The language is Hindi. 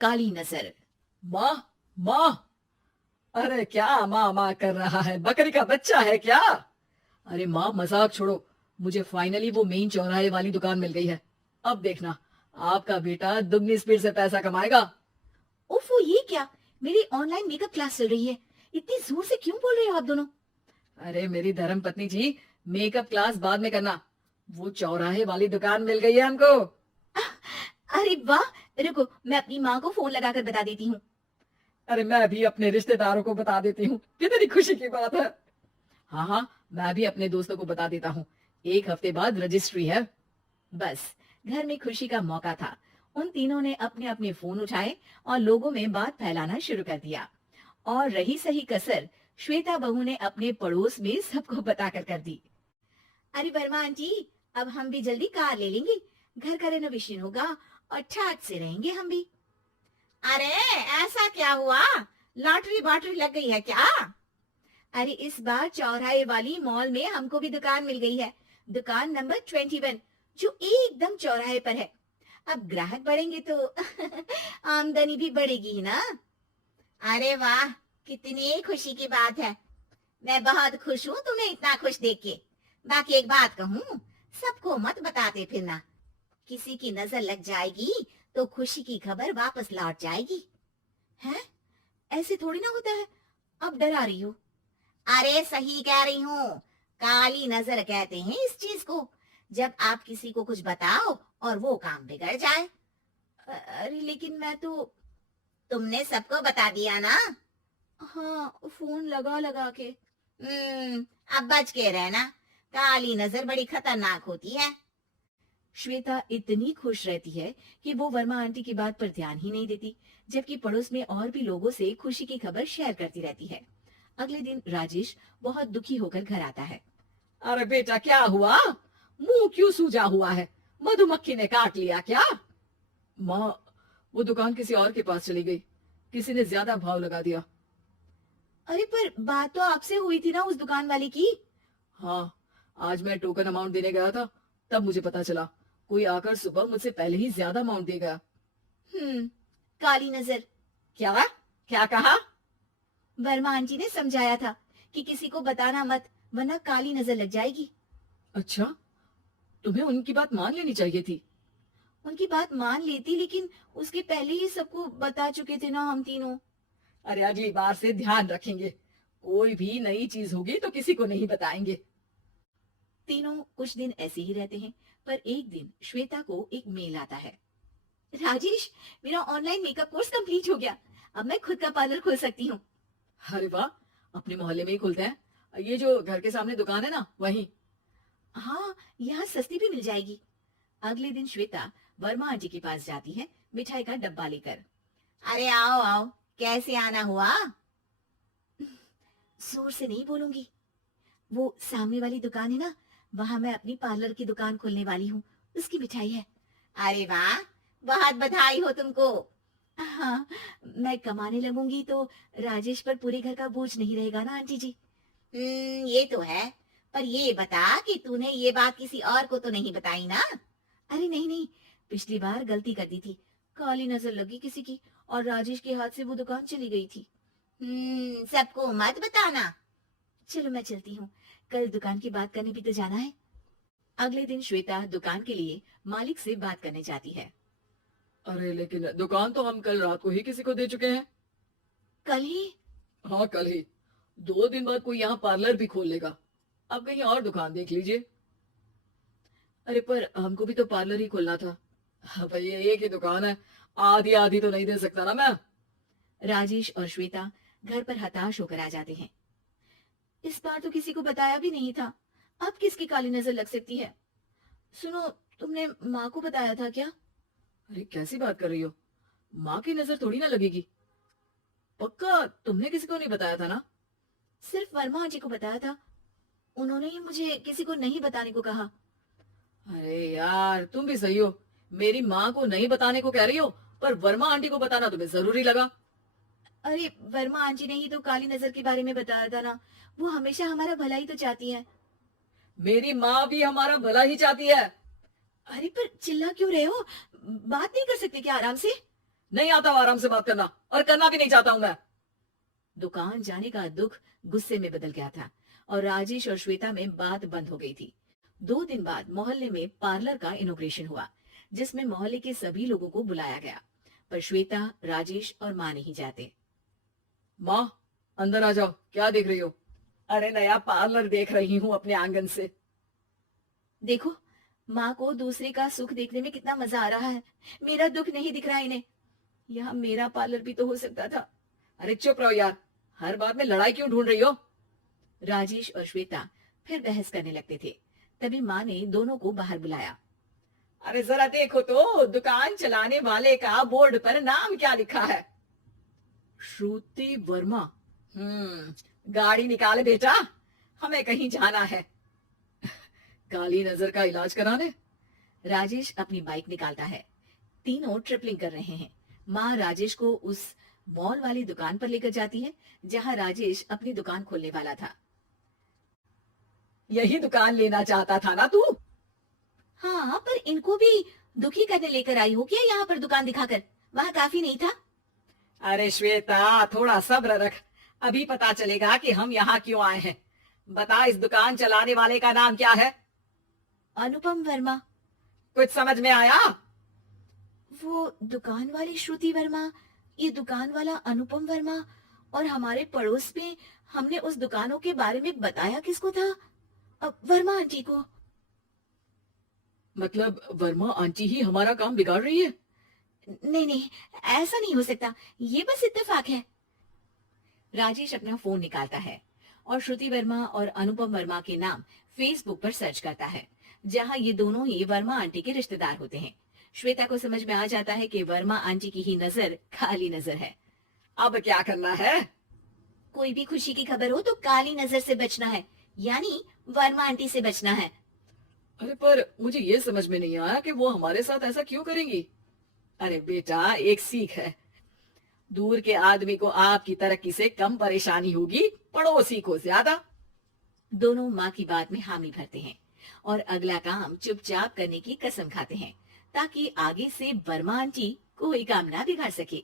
काली नजर। माँ, माँ। अरे क्या माँ माँ कर रहा है, बकरी का बच्चा है क्या? अरे माँ, मजाक छोड़ो। मुझे फाइनली वो मेन चौराहे वाली दुकान मिल गई है। अब देखना, आपका बेटा दुगनी स्पीड से पैसा कमाएगा। ओफो, ये क्या? मेरी ऑनलाइन मेकअप क्लास चल रही है। इतनी जोर से क्यों बोल रहे हो आप दोनों? अरे मेरी धर्म पत्नी जी, मेकअप क्लास बाद में करना। वो चौराहे वाली दुकान मिल गई है हमको। अरे वाह! रुको, मैं अपनी माँ को फोन लगाकर बता देती हूँ। अरे मैं भी अपने रिश्तेदारों को बता देती हूँ, कितनी खुशी की बात है। हाँ हाँ, मैं भी अपने दोस्तों को बता देता हूँ। 1 हफ्ते बाद रजिस्ट्री है। बस, घर में खुशी का मौका था। उन तीनों ने अपने अपने फोन उठाए और लोगों में बात फैलाना शुरू कर दिया। और रही सही कसर, श्वेता बहू ने अपने पड़ोस में सबको बताकर कर दी। अरे वर्मा आंटी, अब हम भी जल्दी कार ले लेंगे। घर का रेनोवेशन होगा और ठाट से रहेंगे हम भी। अरे, ऐसा क्या हुआ? लॉटरी बॉटरी लग गई है क्या? अरे, इस बार चौराहे वाली मॉल में हमको भी दुकान मिल गई है। दुकान नंबर 21, जो एकदम चौराहे पर है। अब ग्राहक बढ़ेंगे तो आमदनी भी बढ़ेगी ही ना। अरे वाह, कितनी खुशी की बात है। मैं बहुत खुश हूँ तुम्हें इतना खुश देख के। बाकी एक बात कहूँ, सबको मत बताते फिरना। किसी की नजर लग जाएगी तो खुशी की खबर वापस लौट जाएगी। हैं? ऐसे थोड़ी ना होता है। अब डरा रही हो। अरे सही कह रही हूँ। काली नजर कहते हैं इस चीज को, जब आप किसी को कुछ बताओ और वो काम बिगड़ जाए। अरे लेकिन मैं तो। तुमने सबको बता दिया ना? हाँ, फोन लगा लगा के। अब बच के रहना। काली नजर बड़ी खतरनाक होती है। श्वेता इतनी खुश रहती है कि वो वर्मा आंटी की बात पर ध्यान ही नहीं देती, जबकि पड़ोस में और भी लोगों से खुशी की खबर शेयर करती रहती है। अगले दिन राजेश बहुत दुखी होकर घर आता है। अरे बेटा, क्या हुआ? मुंह क्यों सूजा हुआ है? मधुमक्खी ने काट लिया क्या? माँ, वो दुकान किसी और के पास चली गई। किसी ने ज्यादा भाव लगा दिया। अरे पर बात तो आपसे हुई थी ना उस दुकान वाले की। हाँ, आज मैं टोकन अमाउंट देने गया था, तब मुझे पता चला कोई आकर सुबह मुझसे पहले ही ज्यादा अमाउंट दे गया। हम्म, काली नजर। क्या? क्या कहा? वर्मा आंटी ने समझाया था कि किसी को बताना मत, वरना काली नजर लग जाएगी। अच्छा, तुम्हें उनकी बात मान लेनी चाहिए थी। उनकी बात मान लेती, लेकिन उसके पहले ही सबको बता चुके थे ना हम तीनों। अरे अगली बार से ध्यान रखेंगे। कोई भी नई चीज होगी तो किसी को नहीं बताएंगे। तीनों कुछ दिन ऐसे ही रहते हैं, पर एक दिन श्वेता को एक मेल आता है। राजेश, मेरा ऑनलाइन मेकअप कोर्स कंप्लीट हो गया। अब मैं खुद का पार्लर खोल सकती हूँ। अरे वाह, अपने मोहल्ले में ही खुलते हैं। ये जो घर के सामने दुकान है ना, वहीं। हाँ, यहाँ सस्ती भी मिल जाएगी। अगले दिन श्वेता वर्मा आंटी के पास जाती है, मिठाई का डब्बा लेकर। अरे आओ आओ, कैसे आना हुआ? जोर से नहीं बोलूंगी। वो सामने वाली दुकान है ना, वहां मैं अपनी पार्लर की दुकान खोलने वाली हूँ। उसकी मिठाई है। अरे वाह, बहुत बधाई हो तुमको। हाँ, मैं कमाने लगूंगी तो राजेश पर पूरे घर का बोझ नहीं रहेगा ना आंटी जी। ये तो है। पर ये बता कि तूने ये बात किसी और को तो नहीं बताई ना? अरे नहीं नहीं, पिछली बार गलती कर दी थी। काली नजर लगी किसी की और राजेश के हाथ से वो दुकान चली गई थी। सबको मत बताना। चलो मैं चलती हूँ, कल दुकान की बात करने भी तो जाना है। अगले दिन श्वेता दुकान के लिए मालिक से बात करने जाती है। अरे लेकिन दुकान तो हम कल रात को ही किसी को दे चुके हैं। कल ही? हाँ, कल ही। 2 दिन बाद कोई यहाँ पार्लर भी खोल लेगा। अब कहीं और दुकान देख लीजिए। अरे पर हमको भी तो पार्लर ही खोलना था। हाँ भाई, ये एक ही दुकान है, आधी आधी तो नहीं दे सकता ना मैं। राजेश और श्वेता घर पर हताश होकर आ जाते हैं। इस बार तो किसी को बताया भी नहीं था। अब किसकी काली नजर लग सकती है? सुनो, तुमने माँ को बताया था क्या? अरे कैसी बात कर रही हो? माँ की नजर थोड़ी ना लगेगी। पक्का तुमने किसी को नहीं बताया था ना? सिर्फ वर्मा जी को बताया था। उन्होंने ही मुझे किसी को नहीं बताने को कहा। अरे यार, तुम भी सही हो। मेरी माँ को नहीं बताने को कह रही हो, पर वर्मा आंटी को बताना तुम्हें जरूरी लगा। अरे, वर्मा आंटी ने ही तो काली नजर के बारे में बताया था ना। वो हमेशा हमारा भला ही तो चाहती है। मेरी माँ भी हमारा भला ही चाहती है। अरे पर चिल्ला क्यों रहे हो? बात नहीं कर सकते क्या आराम से? नहीं आता आराम से बात करना, और करना भी नहीं चाहता हूं मैं। दुकान जाने का दुख गुस्से में बदल गया था और राजेश और श्वेता में बात बंद हो गई थी। 2 दिन बाद मोहल्ले में पार्लर का इनॉग्रेशन हुआ, जिसमें मोहल्ले के सभी लोगों को बुलाया गया, पर श्वेता, राजेश और माँ नहीं जाते। माँ, अंदर आ जाओ, क्या देख रही हो? अरे नया पार्लर देख रही हूँ अपने आंगन से। देखो, माँ को दूसरे का सुख देखने में कितना मजा आ रहा है। मेरा दुख नहीं दिख रहा इन्हें। यहाँ मेरा पार्लर भी तो हो सकता था। अरे चुप रहो यार, हर बात में लड़ाई क्यों ढूंढ रही हो? राजेश और श्वेता फिर बहस करने लगते थे। तभी माँ ने दोनों को बाहर बुलाया। अरे जरा देखो तो, दुकान चलाने वाले का बोर्ड पर नाम क्या लिखा है? श्रुति वर्मा। गाड़ी निकाले बेटा, हमें कहीं जाना है। काली नजर का इलाज कराने। राजेश अपनी बाइक निकालता है। तीनों ट्रिपलिंग कर रहे हैं। माँ राजेश को उस मॉल वाली दुकान पर लेकर जाती है जहाँ राजेश अपनी दुकान खोलने वाला था। यही दुकान लेना चाहता था ना तू? हाँ, पर इनको भी दुखी करने लेकर आई हो क्या यहाँ पर दुकान दिखाकर? वहाँ काफी नहीं था? अरे श्वेता, थोड़ा सब्र रख, अभी पता चलेगा कि हम यहाँ क्यों आए हैं। बता, इस दुकान चलाने वाले का नाम क्या है? अनुपम वर्मा। कुछ समझ में आया? वो दुकान वाली श्रुति वर्मा, ये दुकान वाला अनुपम वर्मा, और हमारे पड़ोस में हमने उस दुकानों के बारे में बताया किसको था? वर्मा आंटी को। मतलब वर्मा आंटी ही हमारा काम बिगाड़ रही है? नहीं नहीं, ऐसा नहीं हो सकता, ये बस इत्तेफाक है। राजेश अपना फोन निकालता है और श्रुति वर्मा और अनुपम वर्मा के नाम फेसबुक पर सर्च करता है, जहां ये दोनों ही वर्मा आंटी के रिश्तेदार होते हैं। श्वेता को समझ में आ जाता है कि वर्मा आंटी की ही नजर काली नजर है। अब क्या करना है? कोई भी खुशी की खबर हो तो काली नजर से बचना है, यानी वर्मा आंटी से बचना है। अरे पर मुझे ये समझ में नहीं आया कि वो हमारे साथ ऐसा क्यों करेंगी। अरे बेटा, एक सीख है, दूर के आदमी को आपकी तरक्की से कम परेशानी होगी, पड़ोसी को ज्यादा। दोनों माँ की बात में हामी भरते हैं और अगला काम चुपचाप करने की कसम खाते हैं, ताकि आगे से वर्मा आंटी कोई काम ना बिगाड़ सके।